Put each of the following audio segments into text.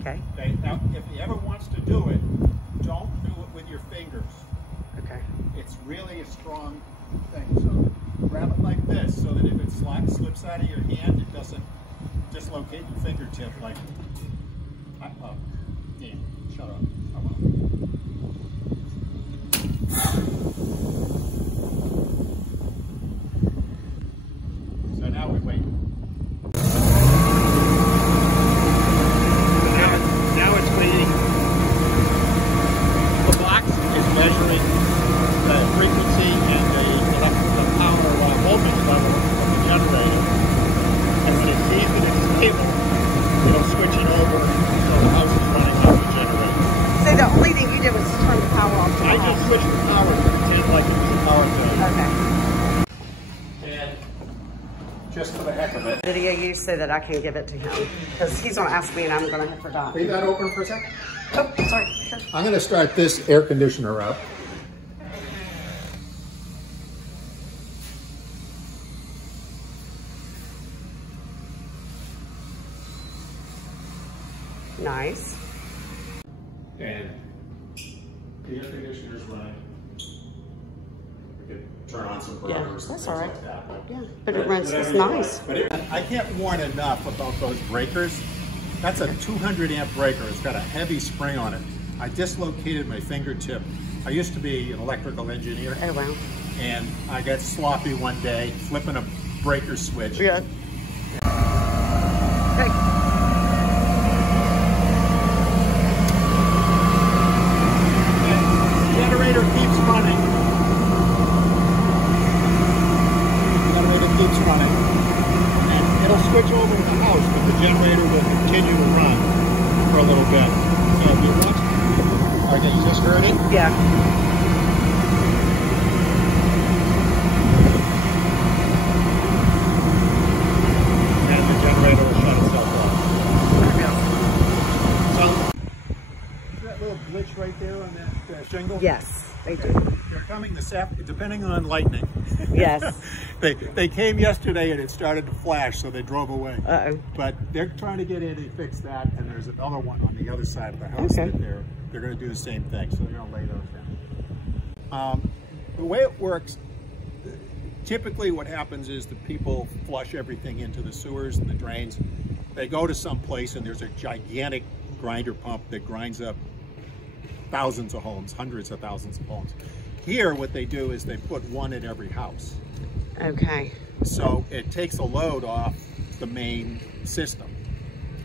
Okay. Now, if he ever wants to do it, don't do it with your fingers. Okay. It's really a strong thing. So grab it like this so that if it slips out of your hand, it doesn't dislocate your fingertip like, Dan, shut up. Oh, well. So now we wait. Now it's waiting. The box is measuring the frequency and the power voltage level of the generator. And when it sees that it's stable, it'll switch it over so the house is running off the generator. So the only thing you did was turn the power off. I just switched the power to pretend like it was a power bill. Okay. And just for the heck of it. Video you so that I can give it to him because he's going to ask me and I'm going to have forgotten. Leave that open for a second. Oh, sorry. Sure. I'm going to start this air conditioner up. Nice. And the air conditioner's running. We could turn on some burgers and things like that. Yeah, but it runs, it's nice. But I can't warn enough about those breakers. That's a 200 amp breaker. It's got a heavy spring on it. I dislocated my fingertip. I used to be an electrical engineer. Oh, wow. And I got sloppy one day flipping a breaker switch. Yeah. Hey. Generator keeps running. Generator keeps running. And it'll switch over to the house, but the generator will continue to run for a little bit. So if you watch, okay, you just heard it? Yeah. And the generator will shut itself off. So, is that little glitch right there on that shingle? Yes, they do. They're coming this afternoon, depending on lightning. Yes. They came yesterday and it started to flash, so they drove away. Uh-oh. But they're trying to get in and fix that, and there's another one on the other side of the house that they're going to do the same thing, so they're going to lay those down. The way it works, typically what happens is that people flush everything into the sewers and the drains. They go to some place and there's a gigantic grinder pump that grinds up thousands of homes, hundreds of thousands of homes. Here, what they do is they put one in every house. Okay. So it takes a load off the main system.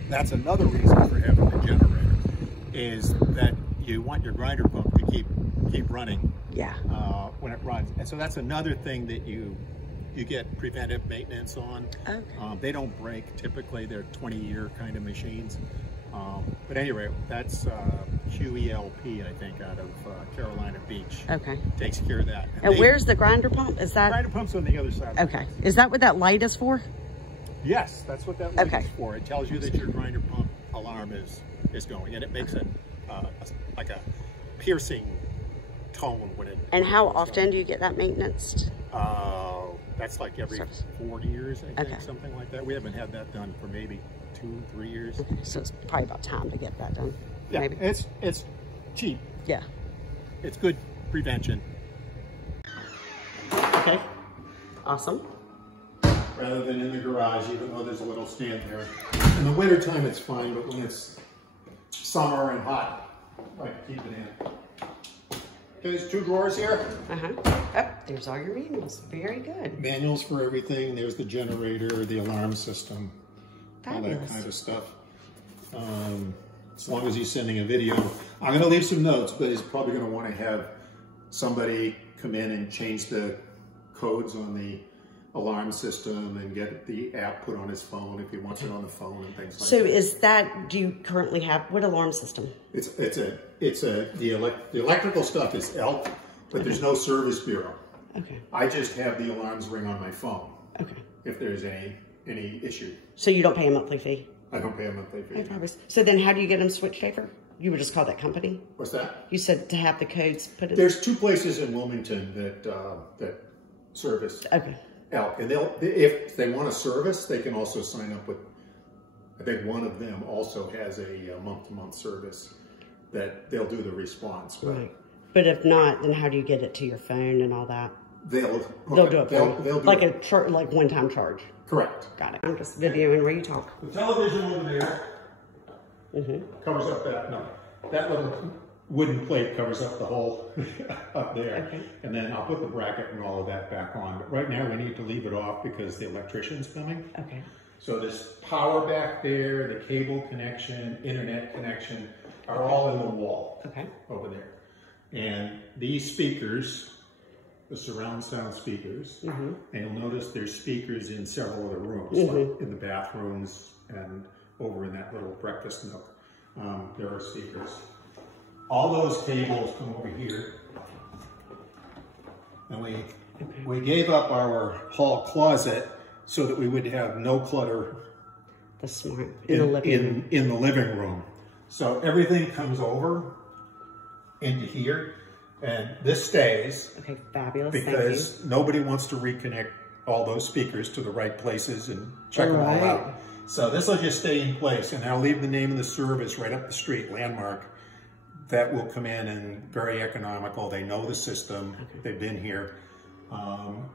That's another reason for having the generator, is that you want your grinder pump to keep running. Yeah. When it runs. And so that's another thing that you get preventive maintenance on. Okay. They don't break. Typically, they're 20-year kind of machines. But anyway, that's QELP, I think, out of Carolina Beach. Okay. Takes care of that. And where's the grinder pump? Is that? The grinder pump's on the other side. Okay. Is that what that light is for? Yes, that's what that light is for. It tells you that your grinder pump alarm is going, and it makes it like a piercing tone when it. And how often do you get that maintenance? That's like every 4 years, I think, something like that. We haven't had that done for maybe 2-3 years. Okay. So it's probably about time to get that done. Yeah, maybe. It's cheap. Yeah. It's good prevention. Okay. Awesome. Rather than in the garage, even though there's a little stand there. In the wintertime, it's fine, but when it's summer and hot, I like to keep it in. Okay, there's 2 drawers here. Oh, there's all your manuals. Very good. Manuals for everything. There's the generator, the alarm system, Fabulous. all that kind of stuff. As long as he's sending a video. I'm going to leave some notes, but he's probably going to want to have somebody come in and change the codes on the alarm system and get the app put on his phone if he wants it on the phone and things like that. So is that, do you currently have, what alarm system? The electrical stuff is ELK, but there's no service bureau. Okay. I just have the alarms ring on my phone. Okay. If there's any issue. So you don't pay a monthly fee? I don't pay a monthly fee. So then how do you get them switched over? You would just call that company? What's that? You said to have the codes put in? There's 2 places in Wilmington that service ELK. And if they want a service, they can also sign up with I think one of them also has a month-to-month service that they'll do the response. Right. But if not, then how do you get it to your phone and all that? They'll do it. They'll do like it. like one-time charge. Correct. Got it. I'm just videoing where you talk. The television over there covers up that little wooden plate covers up the hole up there. Okay. And then I'll put the bracket and all of that back on. But right now we need to leave it off because the electrician's coming. Okay. So this power back there, the cable connection, internet connection are all in the wall over there. And these speakers, the surround sound speakers, and you'll notice there's speakers in several other rooms, like in the bathrooms and over in that little breakfast nook. There are speakers. All those cables come over here. And we gave up our hall closet so that we would have no clutter in the living room. So everything comes over into here, and this stays. Okay, fabulous. Because nobody wants to reconnect all those speakers to the right places and check them all out. So this will just stay in place, and I'll leave the name of the service right up the street, Landmark. That will come in and very economical. They know the system. They've been here.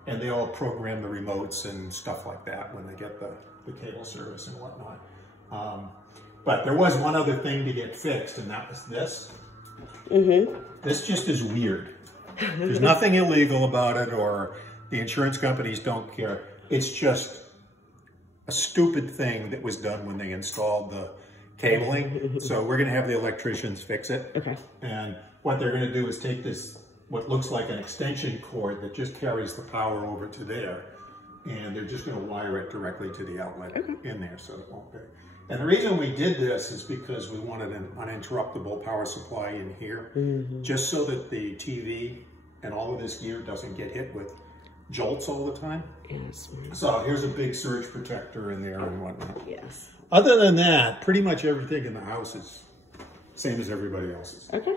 And they all program the remotes and stuff like that when they get the cable service and whatnot. But there was one other thing to get fixed, and that was this. This just is weird. There's nothing illegal about it, or the insurance companies don't care. It's just a stupid thing that was done when they installed the cabling. So we're going to have the electricians fix it. Okay. And what they're going to do is take this, what looks like an extension cord that just carries the power over to there, and they're just going to wire it directly to the outlet in there, so it won't be. And the reason we did this is because we wanted an uninterruptible power supply in here, just so that the TV and all of this gear doesn't get hit with jolts all the time. Yes. So here's a big surge protector in there and whatnot. Yes. Other than that, pretty much everything in the house is same as everybody else's. Okay.